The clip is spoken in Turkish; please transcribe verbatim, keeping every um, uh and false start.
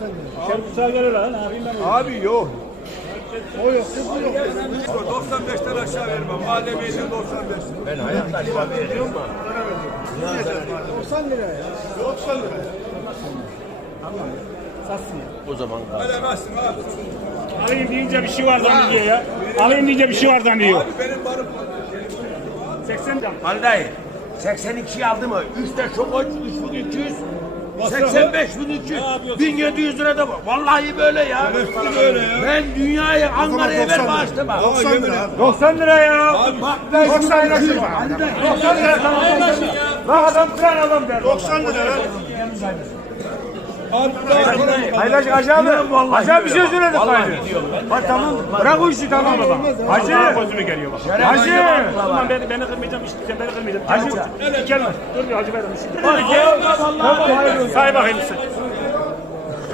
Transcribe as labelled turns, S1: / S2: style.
S1: Bıçağı gelir lan abim ben.
S2: Abi yok.
S3: O yok, bu yok.
S2: doksan beşten aşağı vermem. Mahalle meydan doksan beş.
S4: Ben hayatta aşağı veriyorum mu?
S3: doksan lira ya.
S2: doksan lira.
S1: Satsın ya.
S4: O zaman kalsın.
S2: Veremezsin abi.
S1: Alayım deyince bir şey var zannediyor ya. Alayım deyince bir şey var zannediyor.
S2: Abi benim barım.
S1: seksen lira.
S4: Ali dayı, seksen ikiyi aldı mı? üçte şu koç, üç bin iki yüz. seksen beş bin iki yüz. bin yedi yüz lira da var. Vallahi böyle ya.
S2: Şerefsiz öyle ya.
S4: Ben dünyayı Ankara'ya ver bağışta bak.
S2: doksan lira.
S1: doksan lira ya.
S2: Abi bak.
S1: doksan lira.
S4: Ali dayı.
S1: doksan lira tamam. Lan adam kıran adam der.
S2: doksan lira. Abi
S1: Haylaş Hacı abi. Hacı abi bir şey söyledi
S4: Vallahi
S1: Hacı.
S4: gidiyorum ben.
S1: Bak tamam. Bırak o işi tamam baba. Hacı. Gözüme geliyor bak. Hacı. Ulan beni, beni kırmayacağım işte sen beni kırmayacaksın. Hacı. Gelme. Dur bir Hacı Bey'den. Say bakayım sen.